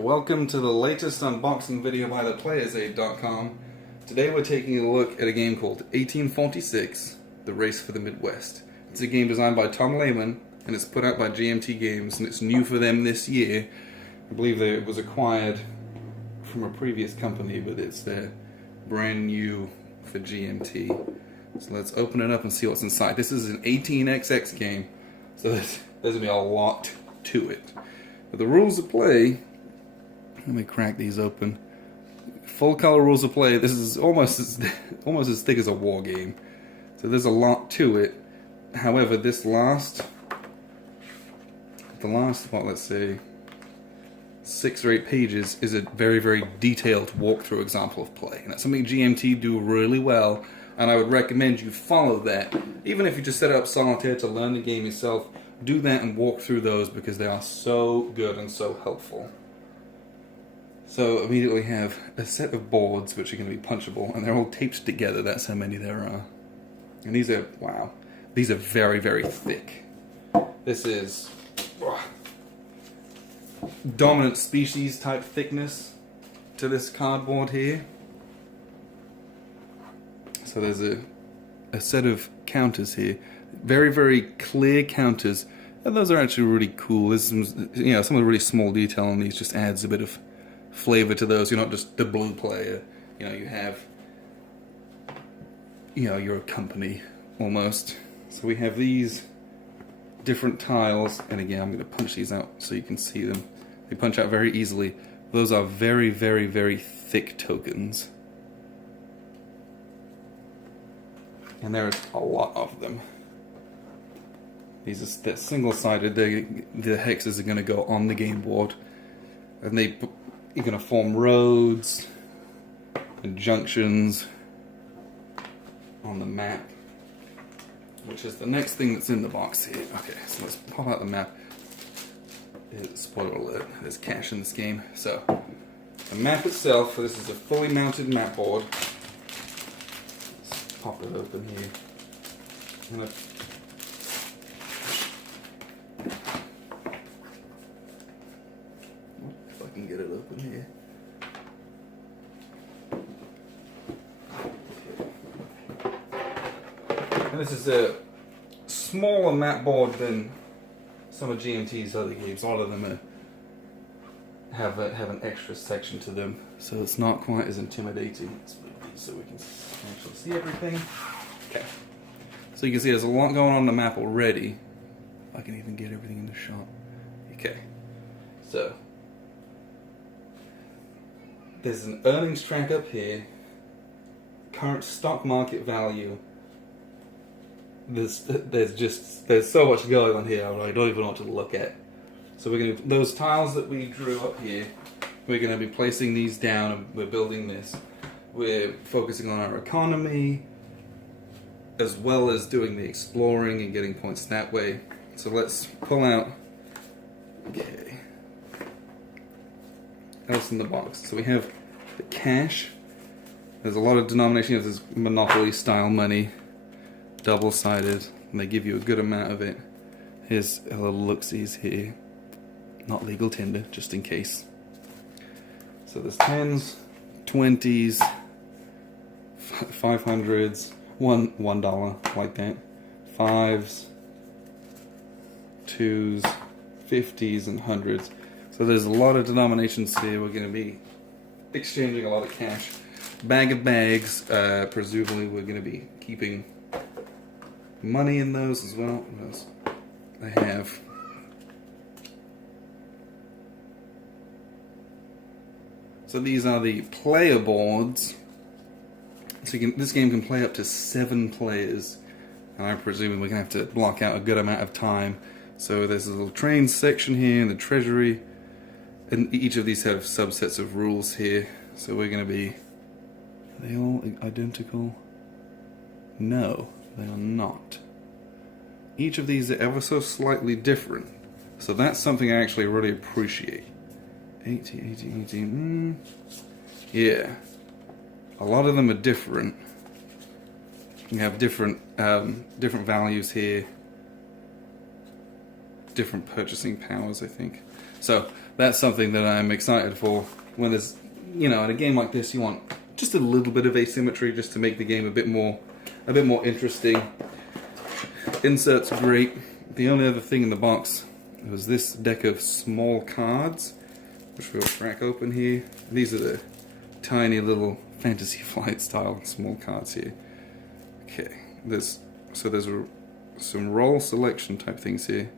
Welcome to the latest unboxing video by theplayersaid.com. Today we're taking a look at a game called 1846, The Race for the Midwest. It's a game designed by Tom Lehman, and it's put out by GMT Games, and it's new for them this year. I believe that it was acquired from a previous company, but it's brand new for GMT. So let's open it up and see what's inside. This is an 18xx game, so there's going to be a lot to it. But the rules of play, let me crack these open. Full color rules of play. This is almost as thick as a war game. So there's a lot to it. However, the last, what, let's say 6 or 8 pages is a very, very detailed walkthrough example of play. And that's something GMT do really well, and I would recommend you follow that. Even if you just set up solitaire to learn the game yourself, do that and walk through those because they are so good and so helpful. So immediately have a set of boards which are going to be punchable, and they're all taped together. That's how many there are. And these are, wow, these are very, very thick. This is dominant species type thickness to this cardboard here. So there's a set of counters here. Very, very clear counters, and those are actually really cool. There's some, some of the really small detail on these just adds a bit of flavor to those. You're not just the blue player. You have, you're a company almost. So we have these different tiles, and again, I'm going to punch these out so you can see them. They punch out very easily. Those are very, very, very thick tokens. And there's a lot of them. These are single-sided. The hexes are going to go on the game board, and you're going to form roads and junctions on the map, which is the next thing that's in the box here. Okay, so let's pop out the map. Spoiler alert, there's cash in this game. So, the map itself, this is a fully mounted map board. Let's pop it open here. If I can get it open here. And this is a smaller map board than some of GMT's other games. A lot of them have an extra section to them, so it's not quite as intimidating. Let's move these so we can actually see everything. Okay. So you can see there's a lot going on the map already. I can even get everything in the shot. Okay. So there's an earnings track up here. Current stock market value. There's so much going on here. I don't even know what to look at. So those tiles that we drew up here, we're going to be placing these down, and we're building this. We're focusing on our economy, as well as doing the exploring and getting points that way. So let's pull out. Okay. Else in the box. So we have the cash. There's a lot of denomination of this Monopoly style money. Double-sided, and they give you a good amount of it. Here's a little look-sees here. Not legal tender, just in case. So there's 10s, 20s, 500s, $1 like that, 5s, 2s, 50s, and 100s. So there's a lot of denominations here. We're going to be exchanging a lot of cash. Bag of bags, presumably we're going to be keeping money in those as well. They have so these are the player boards. So this game can play up to 7 players, and I'm presuming we're going to have to block out a good amount of time. So there's a little train section here, and the treasury, and each of these have subsets of rules here. So we're going to be, are they all identical? No, they are not. Each of these are ever so slightly different. So that's something I actually really appreciate. 80. Yeah. A lot of them are different. You have different values here. Different purchasing powers, I think. So that's something that I'm excited for. When there's, in a game like this, you want just a little bit of asymmetry just to make the game a bit more interesting. Inserts are great. The only other thing in the box was this deck of small cards, which we'll crack open here. These are the tiny little Fantasy Flight style small cards here. Okay, there's some role selection type things here.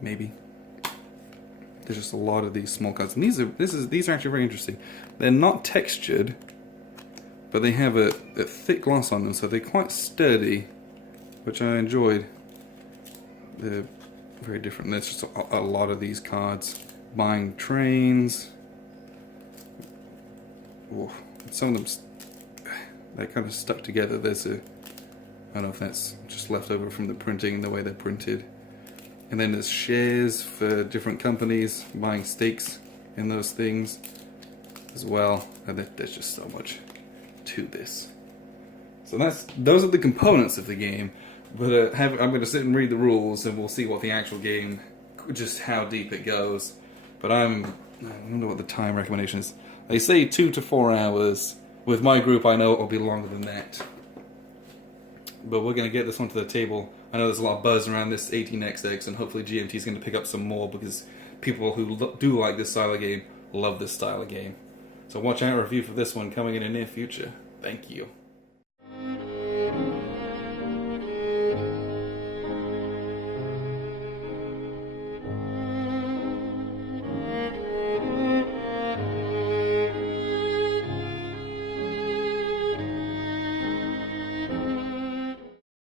Maybe. There's just a lot of these small cards, and these are actually very interesting. They're not textured, but they have a thick gloss on them, so they're quite sturdy, which I enjoyed. They're very different. There's just a lot of these cards. Buying trains. Whoa. Some of them, they're kind of stuck together. There's I don't know if that's just left over from the printing, the way they're printed. And then there's shares for different companies, buying stakes in those things as well. And there's just so much to this. So those are the components of the game. But I'm going to sit and read the rules, and we'll see what the actual game, just how deep it goes. But I don't know what the time recommendation is. They say 2 to 4 hours. With my group, I know it'll be longer than that. But we're going to get this one to the table. I know there's a lot of buzz around this 18XX, and hopefully GMT is going to pick up some more, because people who do like this style of game love this style of game. So watch out, a review for this one coming in the near future. Thank you.